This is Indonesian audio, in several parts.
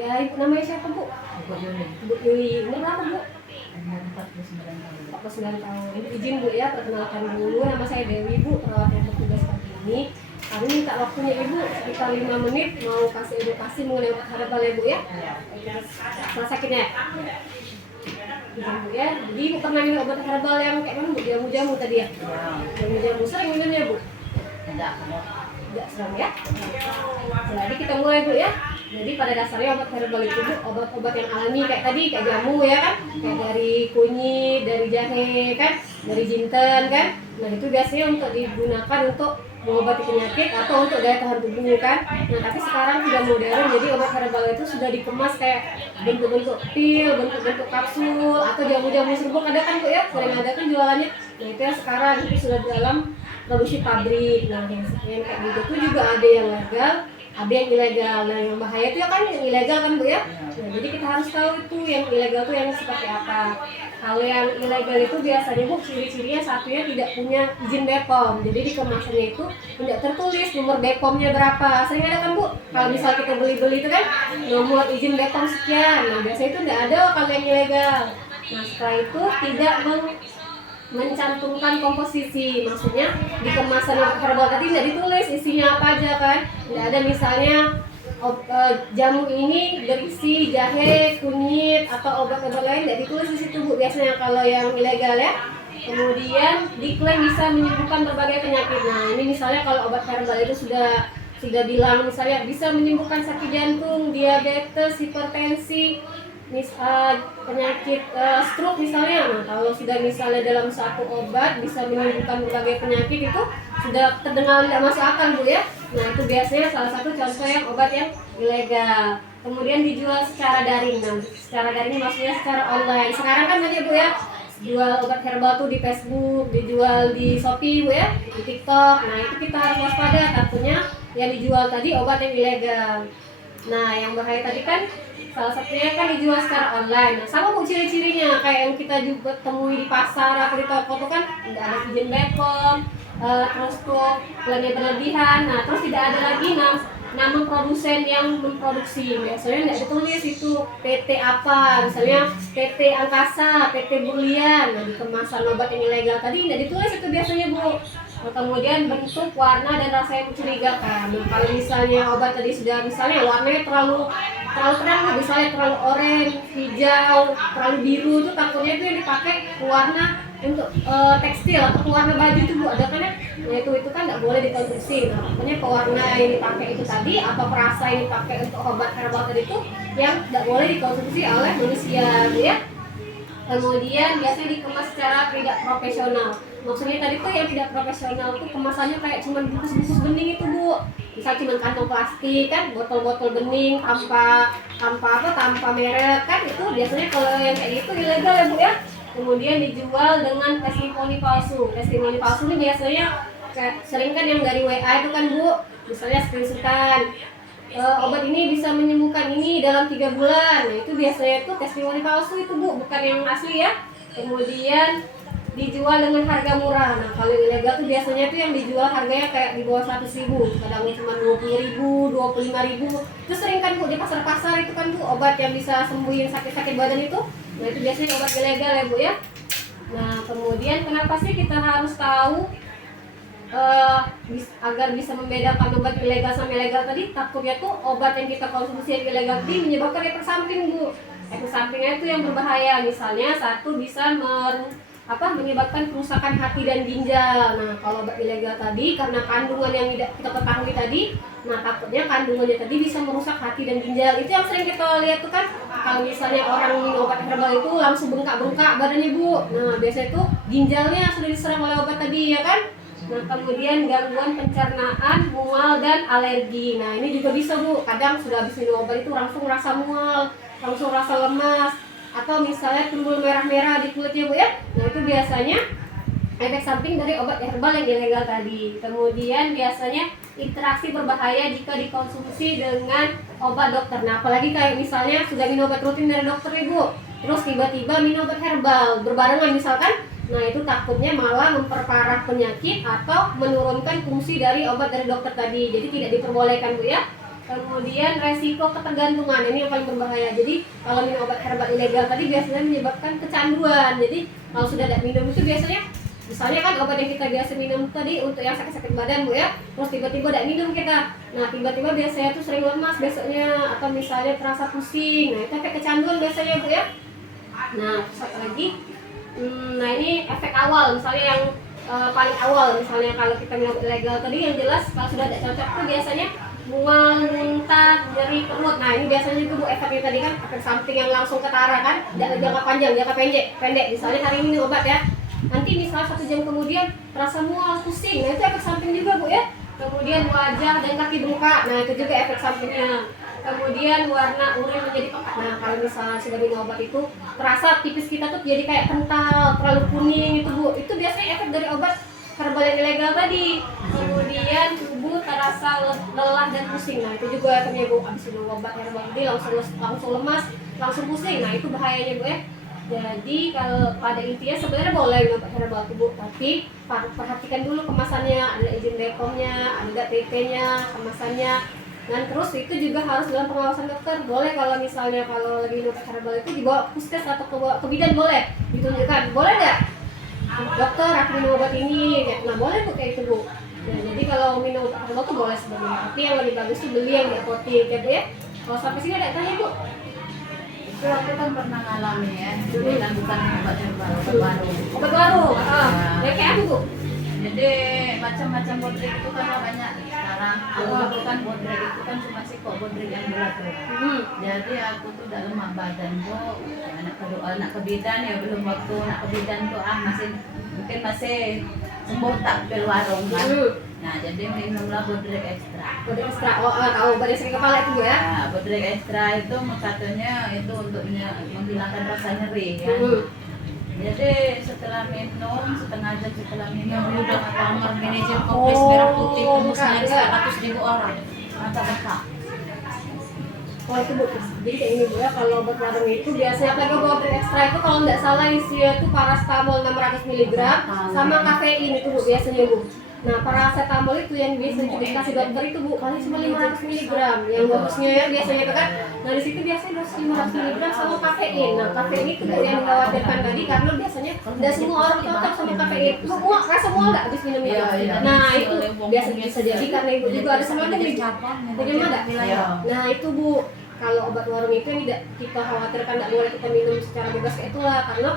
Ya, ibu namanya siapa bu? Bu Yuli. Bu Yuli. Umur berapa bu? Umur 49 tahun. 49 tahun. Ibu izin bu ya, perkenalkan dulu. Nama saya Dewi bu, perawat yang bertugas pagi ini. Kami minta waktunya ibu sekitar 5 menit mau kasih edukasi mengenai obat herbal ya bu ya. Setelah sakitnya. Izin bu ya. Jadi ibu pernah minum obat herbal yang kayak mana bu? Jamu-jamu tadi ya? Jamu-jamu sering minumnya bu? Tidak sering ya. Jadi kita mulai bu ya. Jadi pada dasarnya obat herbal itu bu, obat-obat yang alami kayak tadi, kayak jamu ya kan, kayak dari kunyit, dari jahe kan, dari jinten kan. Nah itu biasanya untuk digunakan untuk mengobati penyakit atau untuk daya tahan tubuh kan. Nah tapi sekarang sudah modern, jadi obat herbal itu sudah dikemas kayak bentuk-bentuk pil, bentuk-bentuk kapsul atau jamu-jamu serbuk ada kan bu ya, sering ada kan jualannya. Nah itu yang sekarang itu sudah dalam produksi pabrik. Nah yang kayak gitu tuh juga ada yang legal, ada yang ilegal. Nah yang bahaya itu ya kan yang ilegal kan bu ya. Nah, jadi kita harus tahu itu yang ilegal itu yang seperti apa. Kalau yang ilegal itu biasanya bu ciri-cirinya satunya tidak punya izin BPOM. Jadi di kemasannya itu tidak tertulis nomor BPOM-nya berapa. Sering ada kan bu? Kalau misal kita beli-beli itu kan nomor izin BPOM sekian. Nah biasanya itu tidak ada kalau yang ilegal. Nah setelah itu tidak mencantumkan komposisi, maksudnya di kemasan herbal tadi tidak ditulis isinya apa aja kan, tidak ada misalnya jamu ini berisi jahe, kunyit atau obat-obat lain tidak ditulis di situ bu biasanya kalau yang ilegal ya. Kemudian diklaim bisa menyembuhkan berbagai penyakit. Nah ini misalnya kalau obat herbal itu sudah bilang misalnya bisa menyembuhkan sakit jantung, diabetes, hipertensi, penyakit stroke misalnya. Nah kalau sudah misalnya dalam satu obat bisa menyembuhkan berbagai penyakit itu sudah terdengar tidak masuk akal bu ya. Nah itu biasanya salah satu contoh yang obat yang ilegal. Kemudian dijual secara daring. Nah secara daring maksudnya secara online. Sekarang kan banyak bu ya jual obat herbal tuh di Facebook, dijual di Shopee bu ya, di TikTok. Nah itu kita harus waspada, takutnya yang dijual tadi obat yang ilegal. Nah yang bahaya tadi kan salah satunya kan dijual secara online. Nah, sama bu ciri-cirinya kayak yang kita juga temui di pasar atau di toko tuh kan tidak ada izin BPOM, terus tuh klaimnya berlebihan. Nah terus tidak ada lagi nama produsen yang memproduksi. Biasanya tidak ditulis itu PT apa, misalnya PT Angkasa, PT Berlian. Nah di kemasan obat yang ilegal tadi tidak ditulis itu biasanya bu. Nah, kemudian bentuk, warna, dan rasa yang mencurigakan. Nah, kalau misalnya obat tadi sudah misalnya warnanya terlalu terang, misalnya terlalu oranye, hijau, terlalu biru, itu takutnya itu yang dipakai warna untuk tekstil atau warna baju itu bu ada kan ya. Nah itu kan tidak boleh dikonsumsi. Nah makanya pewarna yang dipakai itu tadi apa perasa yang dipakai untuk obat herbal tadi itu yang tidak boleh dikonsumsi oleh manusia bu ya. Kemudian biasanya dikemas secara tidak profesional. Maksudnya tadi tuh yang tidak profesional tuh kemasannya kayak cuma bungkus-bungkus bening itu bu. Misal cuma kantong plastik kan, botol-botol bening tanpa merek kan, itu biasanya kalau yang kayak gitu ilegal ya bu ya. Kemudian dijual dengan testimoni palsu. Testimoni palsu ini biasanya sering kan yang dari WA itu kan bu, misalnya screenshotan. Obat ini bisa menyembuhkan ini dalam 3 bulan. Nah itu biasanya itu testimoni palsu itu bu, bukan yang asli ya. Kemudian dijual dengan harga murah. Nah kalau ilegal tuh biasanya tuh yang dijual harganya kayak di bawah 100.000, kadang cuma 20.000, 25.000. Itu sering kan bu di pasar-pasar itu kan bu obat yang bisa sembuhin sakit-sakit badan itu. Nah itu biasanya obat ilegal ya bu ya. Nah kemudian kenapa sih kita harus tahu agar bisa membedakan obat ilegal sama ilegal tadi? Takutnya tuh obat yang kita konsumsi yang ilegal tadi menyebabkan efek samping bu. Efek sampingnya itu yang berbahaya. Misalnya satu bisa menyebabkan kerusakan hati dan ginjal. Nah kalau obat ilegal tadi karena kandungan yang tidak kita ketahui tadi, nah takutnya kandungannya tadi bisa merusak hati dan ginjal. Itu yang sering kita lihat tuh kan, kalau misalnya orang minum obat herbal itu langsung bengkak-bengkak badannya bu. Nah biasanya itu ginjalnya sudah diserang oleh obat tadi ya kan. Nah kemudian gangguan pencernaan, mual, dan alergi. Nah ini juga bisa bu, kadang sudah habis minum obat itu langsung rasa mual, langsung rasa lemas, atau misalnya timbul merah-merah di kulitnya bu ya. Nah itu biasanya efek samping dari obat herbal yang ilegal tadi. Kemudian biasanya interaksi berbahaya jika dikonsumsi dengan obat dokter. Nah apalagi kayak misalnya sudah minum obat rutin dari dokter ibu, terus tiba-tiba minum obat herbal berbarengan misalkan. Nah itu takutnya malah memperparah penyakit atau menurunkan fungsi dari obat dari dokter tadi. Jadi tidak diperbolehkan bu ya. Kemudian resiko ketergantungan, ini yang paling berbahaya. Jadi kalau minum obat herbal ilegal tadi biasanya menyebabkan kecanduan. Jadi kalau sudah ada minum itu biasanya, misalnya kan obat yang kita biasa minum tadi untuk yang sakit-sakit badan Bu ya, terus tiba-tiba ada minum kita. Nah tiba-tiba biasanya tuh sering lemas besoknya, atau misalnya terasa pusing. Nah itu efek kecanduan biasanya Bu ya. Nah satu lagi, nah ini efek awal, misalnya yang paling awal, misalnya kalau kita minum ilegal tadi yang jelas kalau sudah ada cocok tuh biasanya mual, muntah, nyeri perut. Nah ini biasanya juga Bu efeknya tadi kan efek samping yang langsung ketara kan, jangka panjang, jangka pendek. Misalnya hari ini minum obat ya, nanti misalnya 1 jam kemudian terasa mual, pusing. Nah itu efek samping juga Bu ya. Kemudian wajah dan kaki bengkak, nah itu juga efek sampingnya. Kemudian warna urin menjadi pekat. Nah kalau misalnya sudah minum obat itu terasa tipis kita tuh jadi kayak kental, terlalu kuning itu Bu. Itu biasanya efek dari obat herbal yang ilegal tadi. Kemudian tubuh terasa lelah dan pusing. Nah itu juga efeknya Bu. Habis minum obat herbal ini langsung lemas, langsung pusing. Nah itu bahayanya Bu ya. Jadi kalau pada intinya sebenarnya boleh minum obat herbal Bu, tapi perhatikan dulu kemasannya, ada izin BPOM-nya, ada PP-nya, kemasannya. Dan terus itu juga harus dalam pengawasan dokter. Boleh kalau misalnya kalau lagi minum obat herbal itu dibawa puskes atau ke bidan, boleh ditunjukkan. Boleh nggak? Dokter, aku minum obat ini. Nah boleh Bu kayak itu Bu. Nah, jadi kalau minum obat herbal tuh boleh sebenarnya. Tapi yang lebih bagus tuh beli yang di apotek ya Bu ya. Kalau sampai sini ada tanya Bu? Itu aku kan pernah ngalamin ya, dulu kan bukan obat herbal, obat baru. Obat baru? Ya kayak apa Bu? Jadi macam-macam bodrek itu kan banyak sekarang. Dulu kan bodrek itu kan cuma kok bodrek yang berat tuh. Jadi aku tuh udah lemah badan tuh. Anak ke bidan ya belum waktu anak ke bidan tuh mungkin masih sembuh tak pil warung kan. Nah jadi minumlah bodrek ekstra. Bodrek ekstra, tahu bodrek sakit kepala itu Bu ya? Nah, bodrek ekstra itu katanya itu untuk menghilangkan rasa nyeri kan. Jadi setelah minum, setengah jam setelah minum udah kamar manajer kompleks merah putih tembus nyaris 400.000 orang mata bengkak. Kalau itu Bu, jadi kayak ini Bu ya, kalau obat warung itu biasanya apalagi obat ekstra itu kalau nggak salah isinya itu parastamol 600 mg sama kafein itu Bu biasanya Bu. Nah paracetamol itu yang biasa juga dikasih dokter itu Bu, paling cuma 500 mg. Yang bagusnya ya biasanya itu kan. Nah di situ biasanya dosis 500 mg sama kafein. Nah kafein itu Bu yang dikhawatirkan tadi karena biasanya tidak semua orang cocok sama kafein. Semua rasa mual nggak habis minum itu. Nah itu biasa bisa jadi karena Ibu juga ada semacam bagaimana? Nah itu Bu. Kalau obat warung itu yang tidak kita khawatirkan tidak boleh kita minum secara bebas kayak itulah, karena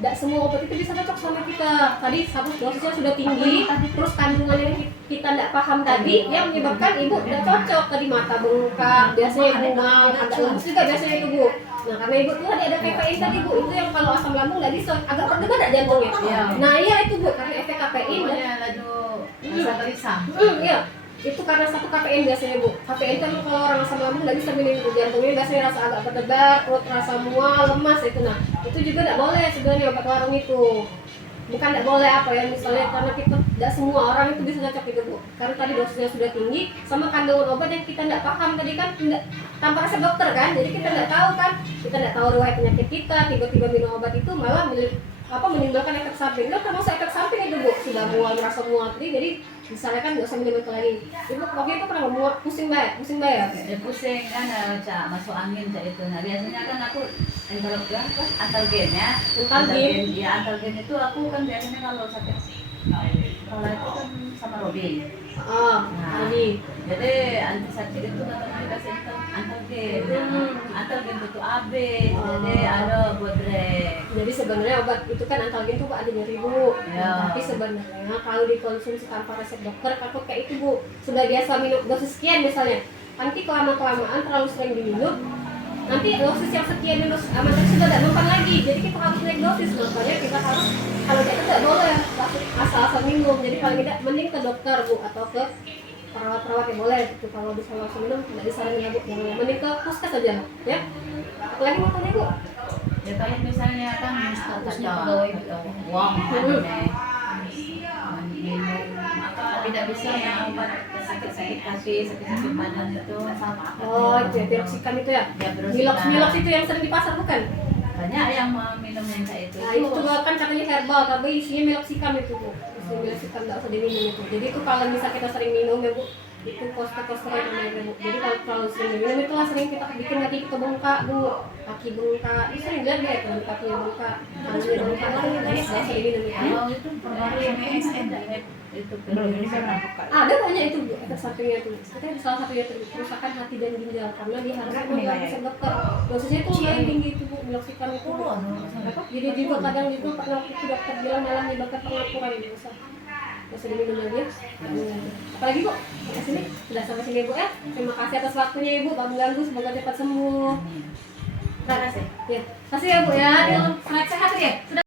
tidak semua obat itu bisa cocok sama kita. Tadi dosisnya sudah tinggi, terus kandungan yang kita tidak paham tadi yang menyebabkan Ibu tidak cocok. Tadi mata bengkak, biasanya mual, agak lemes juga biasanya itu Bu. Nah karena Ibu tuh ada kafein tadi Bu, itu yang kalau asam lambung nggak bisa, agak berdebar tidak jantungnya. Nah iya itu Bu, karena efek kafein dan iya. Itu karena satu kafein biasanya Bu. Kafein kan kalau orang asam lambung nggak bisa minum jantungnya biasanya rasa agak berdebar, perut rasa mual, lemas itu. Nah itu juga nggak boleh sebenarnya obat warung itu. Bukan nggak boleh apa ya, misalnya karena kita tidak semua orang itu bisa cocok itu Bu. Karena tadi dosisnya sudah tinggi, sama kandungan obat yang kita nggak paham tadi kan tidak tanpa resep dokter kan. Jadi kita nggak tahu kan, kita nggak tahu riwayat penyakit kita, tiba-tiba minum obat itu malah menimbulkan efek samping. Itu termasuk efek samping itu Bu. Sudah mual, merasa mual tadi, jadi misalnya kan nggak usah minum itu lagi. Ibu waktu itu pernah mual, pusing banget ya? Ya pusing kan, Cak, masuk angin Cak itu. Nah biasanya kan aku antalgen ya. Antalgen, ya antalgen itu aku kan biasanya kalau sakit kepala itu kan sama Robi. Jadi anti sakit itu katanya dikasih antalgen. Antalgen itu AB, jadi ada bodrek. Jadi sebenarnya obat itu kan antalgen tuh ada nyeri Bu. Tapi sebenarnya kalau dikonsumsi tanpa resep dokter takut kayak itu Bu. Sudah biasa minum dosis sekian misalnya, nanti kelamaan terlalu sering diminum, nanti dosis yang sekian dosis aman sudah tidak mempan lagi. Jadi kita harus naik dosis, makanya kita harus kalau kita tidak boleh asal-asal minum. Jadi paling tidak mending ke dokter Bu atau ke perawat-perawat yang boleh gitu. Kalau bisa langsung minum tidak disarankan ya Bu, yang mending ke puskes saja ya. Apalagi mau tanya Bu? Ya kalau misalnya kan statusnya pegawai uang minum tapi tidak bisa yang obat sakit-sakit kaki, sakit-sakit badan itu sama. Oh, tiroksikan itu ya? Milox itu yang sering di pasar bukan? Banyak yang minum yang kayak itu. Nah itu kan katanya herbal, tapi isinya miloxican itu Bu. Isinya miloxican nggak usah diminum itu. Jadi itu kalau bisa kita sering minum ya Bu, itu poster-poster yang ada Bu. Jadi kalau sering minum itu lah sering kita bikin kaki kita bengkak Bu, kaki bengkak, itu sering lihat deh kalau kakinya bengkak, tangannya bengkak, sering minum itu. Kalau itu perbarui MSN Itu Ada banyak itu Bu, efek sampingnya tuh. Kita salah satunya itu kerusakan hati dan ginjal karena dia harus mengganti dokter. Dosisnya itu lumayan tinggi itu Bu, meloksikan itu. Apa? Jadi juga kadang itu pernah itu dokter bilang malah menyebabkan pengapuran di usah. Masih diminum lagi ya. Apalagi Bu, sampai sini sudah sampai sini Bu ya. Terima kasih atas waktunya Ibu, tak mengganggu, semoga cepat sembuh. Terima kasih. Ya, kasih ya Bu ya. Sehat-sehat ya. Sudah